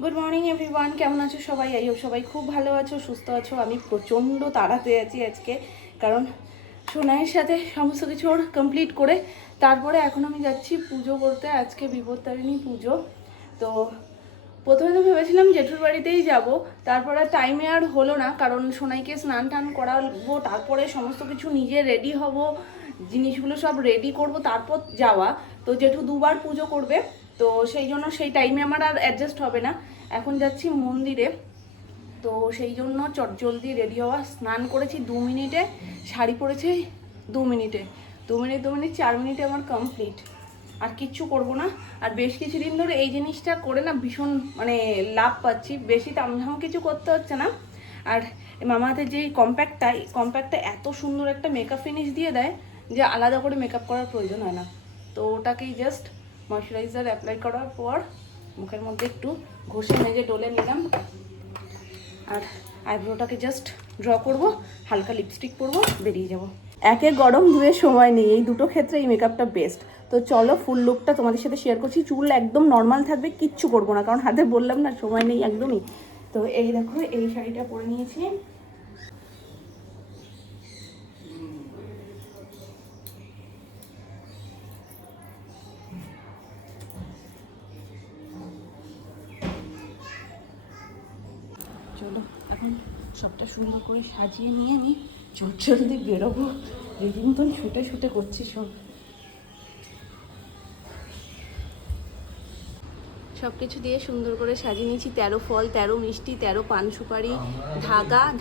Good morning everyone, কেমন আছো সবাই? আই হোপ সবাই খুব ভালো আছো, সুস্থ আছো। আমি প্রচণ্ড তাড়াতে আছি আজকে, কারণ সোনাইয়ের সাথে সমস্ত কিছু ওর কমপ্লিট করে তারপরে এখন আমি যাচ্ছি পুজো করতে। আজকে বিপত্তারিণী পুজো। তো প্রথমে তো ভেবেছিলাম জেঠুর বাড়িতেই যাব, তারপরে টাইমে আর হলো না, কারণ সোনাইকে স্নান টান করাবো, তারপরে সমস্ত কিছু নিজে রেডি হব, জিনিসগুলো সব রেডি করব, তারপর যাওয়া। তো জেঠু দুবার পুজো করবে, তো সেই জন্য সেই টাইমে আমার আর অ্যাডজাস্ট হবে না। এখন যাচ্ছি মন্দিরে, তো সেই জন্য চটজলদি রেডি হওয়া। স্নান করেছি 2 মিনিটে, শাড়ি পরেছি 2 মিনিটে, 2 মিনিট 4 মিনিটে আমার কমপ্লিট। আর কিচ্ছু করব না। আর বেশ কিছুদিন ধরে এই জিনিসটা করে না ভীষণ লাভ পাচ্ছি, বেশি তামঝাম কিছু করতে হচ্ছে না। আর মামাতে যে কম্প্যাক্টটা এত সুন্দর একটা মেকআপ ফিনিশ দিয়ে দেয় যে আলাদা করে মেকআপ করার প্রয়োজন হয় না। তো ওটাকেই জাস্ট ময়শ্চারাইজার অ্যাপ্লাই করার পর মুখের মধ্যে একটু ঘষে মেজে ডলে নিলাম, আর আইব্রোটাকে জাস্ট ড্র করব, হালকা লিপস্টিক পরবো, বেরিয়ে যাব। একে গরম ধুয়ে সময় নেই, এই দুটো ক্ষেত্রে এই মেকআপটা বেস্ট। তো চলো ফুল লুকটা তোমাদের সাথে শেয়ার করছি। চুল একদম নর্মাল থাকবে, কিচ্ছু করবো না, কারণ হাতে বললাম না সময় নেই একদমই। তো এই দেখো, এই শাড়িটা পরে নিয়েছি। চলো এখন সবটা সুন্দর করে সাজিয়ে নিয়ে আমি জলদি বেরোবো। রেডি মতন ছুটে করছি সব কিছু দিয়ে সুন্দর করে সাজিয়ে নিয়েছি। 13 ফল, 13 মিষ্টি, 13 পান সুপারি,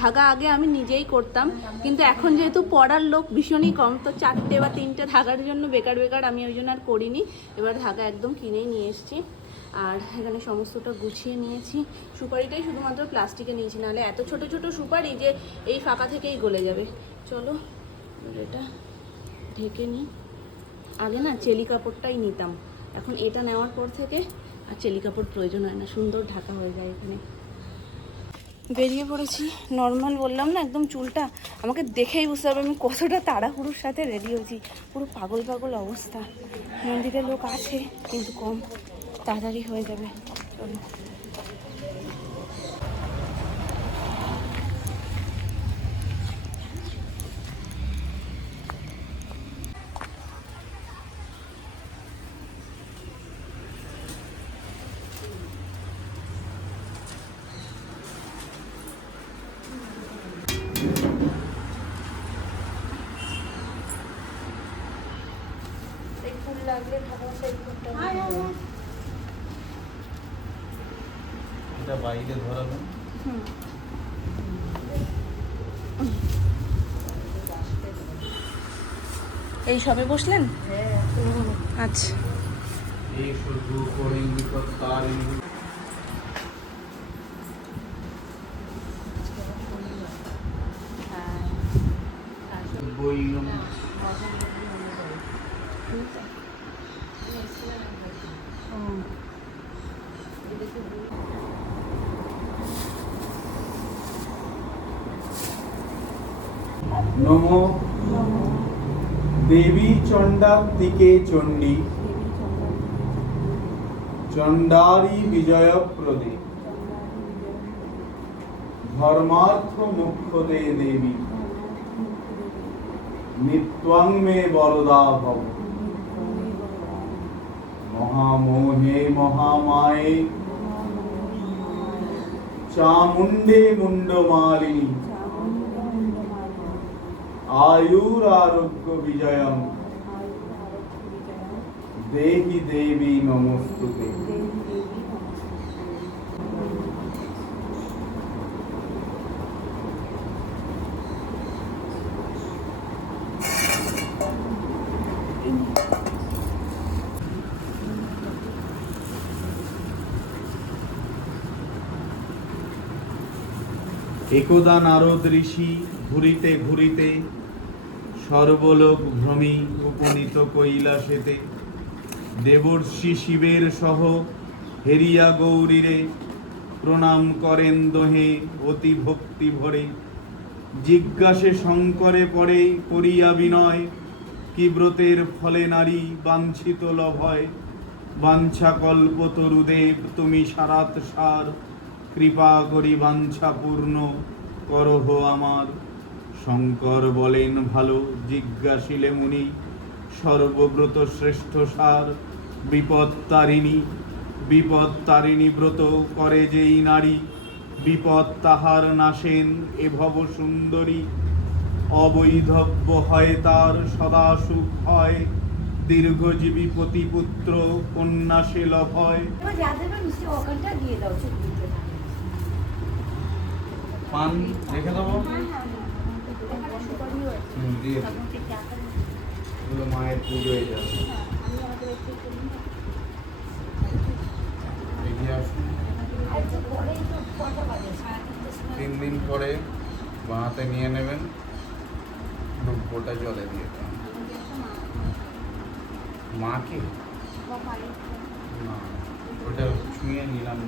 ধাগা আগে আমি নিজেই করতাম, কিন্তু এখন যেহেতু পড়ার লোক ভীষণই কম, তো 4টে বা 3টে ধাগার জন্য বেকার আমি ওই জন্য আর করিনি। এবার ধাগা একদম কিনেই নিয়ে এসেছি। আর এখানে সমস্তটা গুছিয়ে নিয়েছি। সুপারিটাই শুধুমাত্র প্লাস্টিকে নিয়েছি, নাহলে এত ছোট ছোট সুপারি যে এই ফাঁকা থেকেই গলে যাবে। চলো এটা ঢেকে নিই। আগে না চেলি কাপড়টাই নিতাম, এখন এটা নেওয়ার পর থেকে আর চেলি কাপড় প্রয়োজন হয় না, সুন্দর ঢাকা হয়ে যায়। এখানে বেরিয়ে পড়েছি। নর্মাল বললাম না, একদম চুলটা আমাকে দেখেই বুঝতে পারবে আমি কতটা তাড়াহুড়োর সাথে রেডি হয়েছি। পুরো পাগল অবস্থা। মন্দিরে লোক আছে কিন্তু কম, তাড়াতাড়ি হয়ে যাবে। চলো ফুল লাগলে এটা বাইরে ধরাবেন। এই সবে বসলেন? আচ্ছা এই শুধু করিনি তারি বইলম নমো দেবী চণ্ডাত্মিকে চণ্ডী চণ্ডারি বিজয়প্রদে ধর্মার্থ মোক্ষদে দেবী নিত্যং মে বরদা ভব মহামোহে মহামায়ে চামুণ্ডে মুন্ডমালিনী আয়ুরারোগ্য বিজয়ম দেহি দেবী নমস্তুতে। একদা নারদ ঋষি ঘুরিতে ঘুরিতে সর্বলোক ভ্রমি উপনীত কৈলাসেতে দেবর্ষি শিবের সহ হেরিয়া গৌরীরে প্রণাম করেন দোহে অতি ভক্তি ভরে। জিজ্ঞাসে শঙ্করে পড়ে করিয়া বিনয়, কি ব্রতের ফলে নারী বাঞ্ছিত লভয়। বাঞ্ছা কল্প তরুদেব তুমি সারাত সার, কৃপা করি বাঞ্ছা পূর্ণ করহ আমার। শঙ্কর বলেন ভালো, জিজ্ঞাসিলে মুনি, সর্বব্রত শ্রেষ্ঠ সার বিপত্তারিণী। বিপত্তারিণী ব্রত করে যেই নারী, বিপদ তাহার নাশেন এ ভব সুন্দরী। অবৈধব্য হয় তার সদা সুখ হয়, দীর্ঘজীবী পতিপুত্র কন্যা সে লভয়। পান রেখে দেবো, দিয়ে এগুলো মায়ের পুজো হয়ে যাবে। এগিয়ে আসুন। 3 দিন পরে বাঁহাতে নিয়ে নেবেন, ডুববোটা জলে দিয়ে দেবেন। মাকে না, ওটা ছুঁয়ে নিলাম,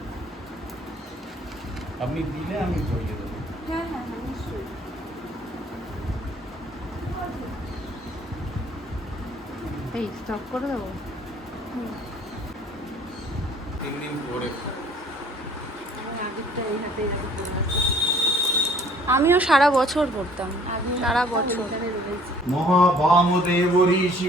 আপনি দিলে আমি ধরিয়ে দেবো। হ্যাঁ হ্যাঁ হ্যাঁ নিশ্চয়ই। এই স্টপ করে দেবো। 3 দিন পরে আমিও সারা বছর পড়তাম, সারা বছর। মহাবামদেব ঋষি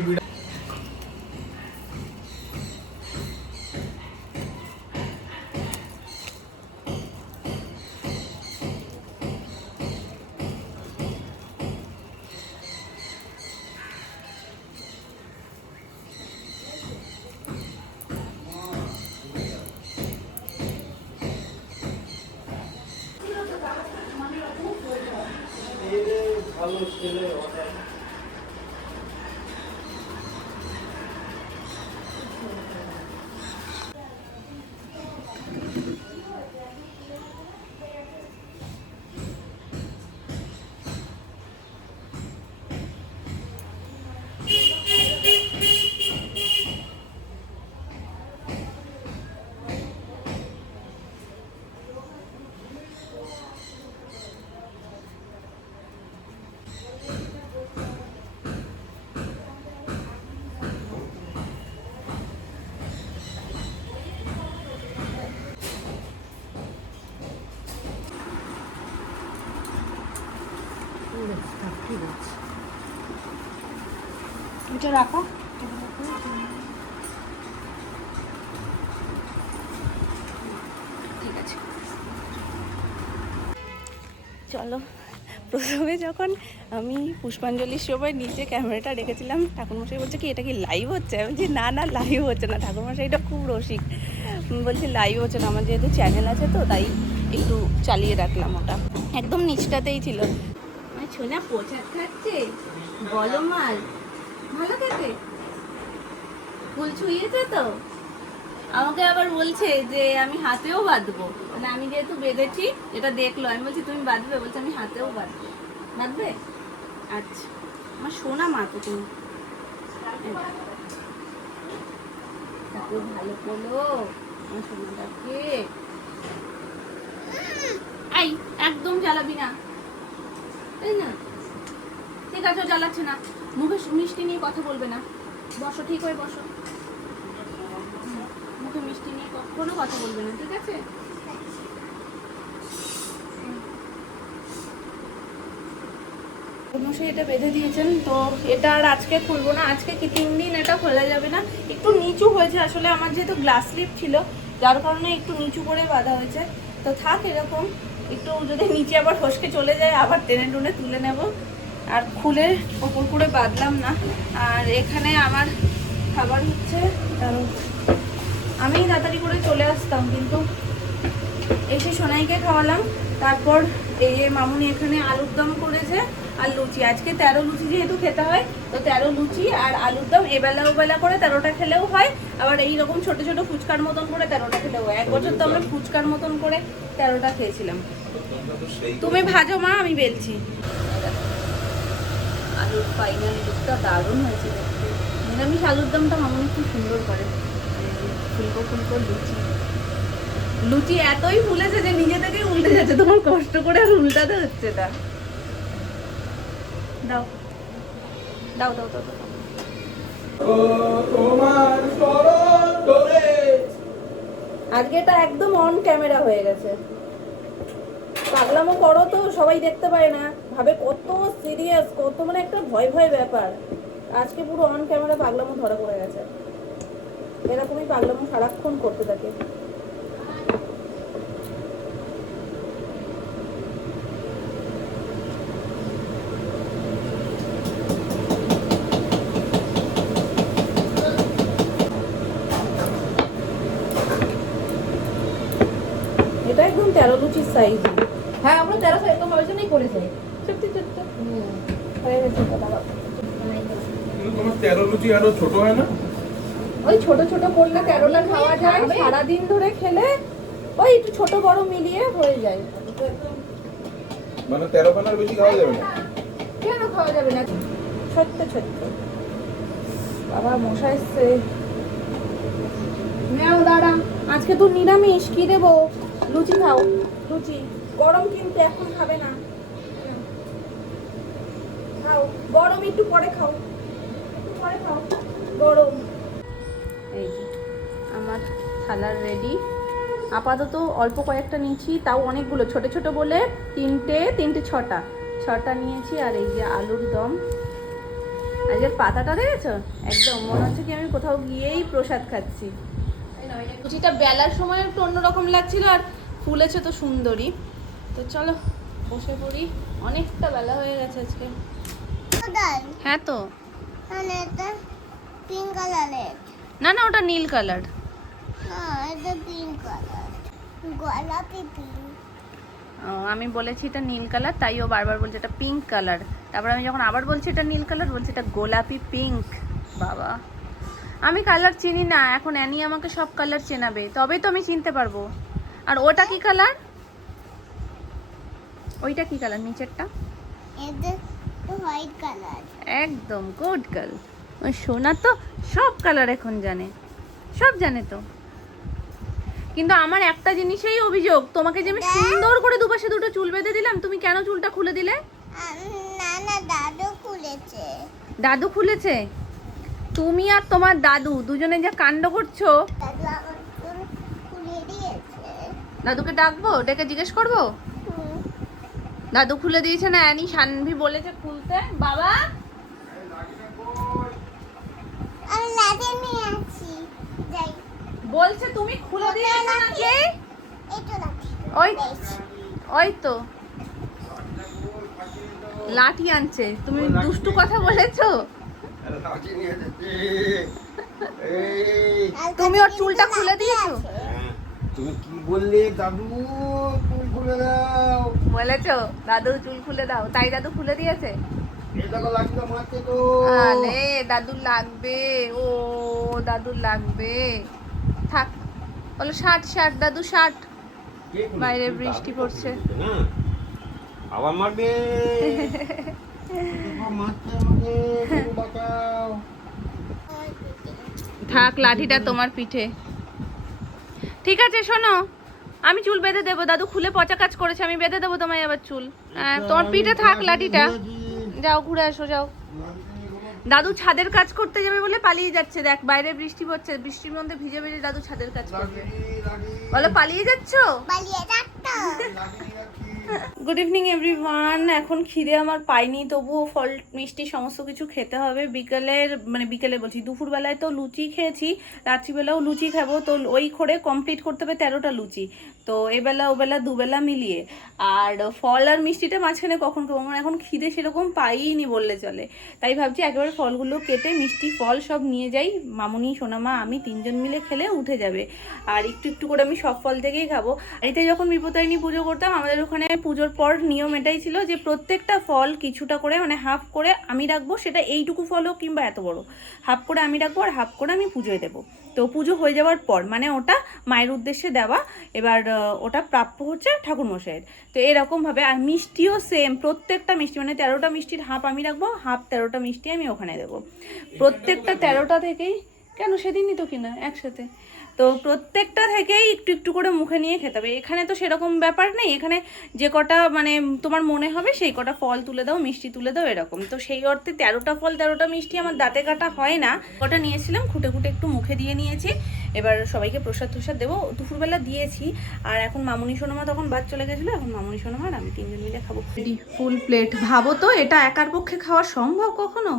ভালো ছেলে। এটা রাখো। ঠিক আছে চলো। প্রথমে যখন আমি পুষ্পাঞ্জলির সময় নিচে ক্যামেরাটা রেখেছিলাম, ঠাকুরমশাই বলছে কি এটা কি লাইভ হচ্ছে? আমি বলছি না না লাইভ হচ্ছে না, ঠাকুরমশাইটা খুব রসিক, বলছি লাইভ হচ্ছে না, আমার যেহেতু চ্যানেল আছে তো তাই একটু চালিয়ে রাখলাম। ওটা একদম নিচটাতেই ছিল। আমার ছোনা পোশাক খাচ্ছে, বলো মাল ভালো খেতে, ফুল ছুঁয়েছে তো। আমাকে আবার বলছে যে আমি হাতেও বাঁধবো, মানে আমি যেহেতু বেঁধেছি এটা দেখলো, আমি বলছি তুমি বাঁধবে, বলছে আমি হাতেও বাঁধবো। বাঁধবে? আচ্ছা আমার সোনা মা তো তুমি, এত ভালো করলো আমার সোনাটাকে। এই একদম জ্বালাবি না, তাই না? ঠিক আছে জ্বালাচ্ছে না, মুখে মিষ্টি নিয়ে কথা বলবে না, বসো ঠিক হয়ে বসো, মুখে মিষ্টি নিয়ে কখনো কথা বলবে না, ঠিক আছে? মশাই এটা বেঁধে দিয়েছেন তো, এটা আর আজকে খুলবো না, আজকে কি 3 দিন এটা খোলা যাবে না। একটু নিচু হয়েছে আসলে, আমার যেহেতু গ্লাস স্লিপ ছিল যার কারণে একটু নিচু করে বাঁধা হয়েছে, তো থাক এরকম। একটু যদি নিচে আবার ফসকে চলে যায় আবার টেনে টুনে তুলে নেব, আর খুলে ওপর করে বাঁধলাম না। আর এখানে আমার খাবার হচ্ছে, আমি তাড়াতাড়ি করে চলে আসতাম কিন্তু এসে সোনাইকে খাওয়ালাম। তারপর এই যে মামুনি এখানে আলুর দম করেছে আর লুচি, আজকে 13 লুচি যেহেতু খেতে হয় তো 13 লুচি আর আলুর দম, এবেলা ওবেলা করে 13টা খেলেও হয়, আবার এইরকম ছোট ছোট ফুচকার মতন করে 13টা খেলেও হয়। এক বছর তো আমরা ফুচকার মতন করে 13টা খেয়েছিলাম। তুমি ভাজো মা, আমি বেলছি। আলুর ফাইনাল লুকটা দারুণ হয়েছে দেখতে। নিরামিষ আলুর দমটা মামুনি খুব সুন্দর করে, ফুলকো ফুলকো লুচি। লুচি এতই ফুলেছে যে নিজে থেকেই উল্টে যাচ্ছে, তোমার কষ্ট করে আর উল্টাতে হচ্ছে না। দাও দাও দাও দাও দাও। তোমার শরণ আজকে এটা একদম অন ক্যামেরা হয়ে গেছে। পাগলামো করো তো সবাই দেখতে পায় না, ভাবে কত সিরিয়াস, কত মানে একটা ভয় ভয় ব্যাপার। আজকে পুরো অন ক্যামেরা পাগলামো ধরা পড়ে গেছে। এরকমই পাগলামো সারাক্ষণ করতে থাকে। এটা একদম 13 লুচির সাইজ। হ্যাঁ আমরা 1300 একদম ভাবে জন্যই করেছে। সত্যি সত্যি হয়ে গেছে এটা দাঁড়াও। তোমার 13 লুচি আরো ছোট হয় না? ওই ছোট ছোট করলে 13টা খাওয়া যায়, সারাদিন ধরে খেলে ওই একটু ছোট বড় মিলিয়ে হয়ে যায়। মানে 13 খানার বেশি খাওয়া যাবে না? কেন খাওয়া যাবে না? ছোট্ট ছোট্ট। বাবা মশা এসছে। নাও দাঁড়া, আজকে তো নিরামিষ, কি দেবো? লুচি খাও, লুচি গরম কিন্তু এখন খাবে না। খাও গরম, একটু পরে খাও, একটু পরে খাও গরম। এই যে আমার থালার রেডি। আপাতত অল্প কয়েকটা নিয়েছি, তাও অনেকগুলো, ছোট ছোট বলে তিনটে ছটা নিয়েছি। আর এই যে আলুর দম। আজকের পাতাটা দেখেছো, একদম মনে হচ্ছে কি আমি কোথাও গিয়েই প্রসাদ খাচ্ছি। লুচিটা বেলার সময় একটু অন্যরকম লাগছিল, আর ফুলেছে তো সুন্দরী। তো চলো বসে পড়ি, অনেকটা বেলা হয়ে গেছে আজকে। হ্যাঁ তো পিঙ্ক কালারের। না না, ওটা নীল কালার। না এটা পিঙ্ক কালার, গোলাপি পিঙ্ক। আমি বলেছি এটা নীল কালার, তাই ও বারবার বলছে এটা পিঙ্ক কালার। তারপর আমি যখন আবার বলছি এটা নীল কালার, বলছে এটা গোলাপি পিঙ্ক। বাবা আমি কালার চিনি না, এখন অ্যানি আমাকে সব কালার চেনাবে, তবেই তো আমি চিনতে পারবো। আর ওটা কি কালার? ওইটা কি কালার নিচেরটা? এটা হোয়াইট কালার। একদম গুড গার্ল। ওই সোনা তো সব কালার এখন জানে, সব জানে তো। কিন্তু আমার একটা জিনিসেই অভিযোগ, তোমাকে যে আমি সুন্দর করে দুপাশে দুটো চুল বেঁধে দিলাম, তুমি কেন চুলটা খুলে দিলে? না না দাদু খুলেছে। দাদু খুলেছে? তুমি আর তোমার দাদু দুজনে যা কাণ্ড করছো। দাদু আমার চুল খুলে দিয়েছে। দাদুকে ডাকবো, ডেকে জিজ্ঞেস করবো দাদু খুলে দিয়েছে না? অ্যানি শানভি বলেছে খুলতে। বাবা আমি লাঠি নিয়ে আছি, যাই। বলছে তুমি খুলে দিয়েছো নাকি? এটা লাঠি। ওই ওই তো লাঠি আনছে, তুমি দুষ্টু কথা বলেছো। তুমি ওর চুলটা খুলে দিয়েছো? তুমি কি বললে? দাদু চুল খুলে দাও বলেছো দাদু চুল খুলে দাও, তাই দাদু খুলে দিয়েছে। এটা তো লাগবে, মারছে তো। আরে দাদুর লাগবে, ও দাদুর লাগবে। থাক বলো, 60 দাদু 60। বাইরে বৃষ্টি পড়ছে। আবার মারবে। মারছে আমাকে, একটু বাঁচাও। থাক লাঠিটা তোমার পিঠে। ঠিক আছে শোনো, আমি চুল বেঁধে দেবো, দাদু খুলে পচা কাজ করেছে, আমি বেঁধে দেবো তোমায় আবার চুল। তোমার পিঠে থাক লাঠিটা। যাও ঘুরে আসো, যাও। দাদু ছাদের কাজ করতে যাবে বলে পালিয়ে যাচ্ছে। দেখ বাইরে বৃষ্টি পড়ছে, বৃষ্টির মধ্যে ভিজে ভিজে দাদু ছাদের কাজ করবে। বলো পালিয়ে যাচ্ছো? পালিয়ে যাচ্ছ? Good evening everyone. এখন খিদে আমার পাইনি, তবুও ফল মিষ্টি সমস্ত কিছু খেতে হবে। বিকেলে বলছি, দুপুরবেলায় তো লুচি খেয়েছি, রাত্রিবেলাও লুচি খাবো। তো ওই করে কমপ্লিট করতে হবে 13টা লুচি। তো এবেলা ওবেলা দুবেলা মিলিয়ে। আর ফল আর মিষ্টিটা মাঝখানে কখন খাবো, আমার এখন খিদে সেরকম পাইনি বললে চলে। তাই ভাবছি একেবারে ফলগুলো কেটে মিষ্টি ফল সব নিয়ে যাই, মামুনি সোনামা আমি 3 জন মিলে খেলে উঠে যাবে। আর একটু একটু করে আমি সব ফল থেকেই খাবো। আর এতে যখন বিপত্তারিণী পুজো করতাম, আমাদের ওখানে পুজোর পর নিয়ম এটাই ছিল যে প্রত্যেকটা ফল কিছুটা করে, মানে হাফ করে আমি রাখবো, সেটা এইটুকু ফল হোক কিংবা এত বড়, হাফ করে আমি রাখবো আর হাফ করে আমি পুজোয় দেবো। তো পুজো হয়ে যাওয়ার পর মানে ওটা মায়ের উদ্দেশ্যে দেওয়া, এবার ওটা প্রাপ্য হচ্ছে ঠাকুরমশাইয়ের। তো এরকমভাবে। আর মিষ্টিও সেম, প্রত্যেকটা মিষ্টি মানে 13টা মিষ্টির হাফ আমি রাখবো, হাফ 13টা মিষ্টি আমি ওখানে দেবো। প্রত্যেকটা 13টা থেকেই, কেন সেদিনই তো কিনা একসাথে, তো প্রত্যেকটা থেকেই একটু একটু করে মুখে নিয়ে খেতে হবে। এখানে তো সেরকম ব্যাপার নেই, এখানে যে কটা মানে তোমার মনে হবে সেই কটা ফল তুলে দাও, মিষ্টি তুলে দাও, এরকম। তো সেই অর্থে 13টা ফল 13টা মিষ্টি আমার দাঁতে কাটা হয় না। কটা নিয়েছিলাম, খুঁটে খুঁটে একটু মুখে দিয়ে নিয়েছি। এবার সবাইকে প্রসাদ টসাদ দেবো, দুপুরবেলা দিয়েছি। আর এখন মামুনি সোনামা তখন বাদ চলে গেছিলো, এখন মামুনি সোনামা আর আমি 3জন মিলে খাবো। ফুল প্লেট, ভাবো তো এটা একার পক্ষে খাওয়া সম্ভব কখনো?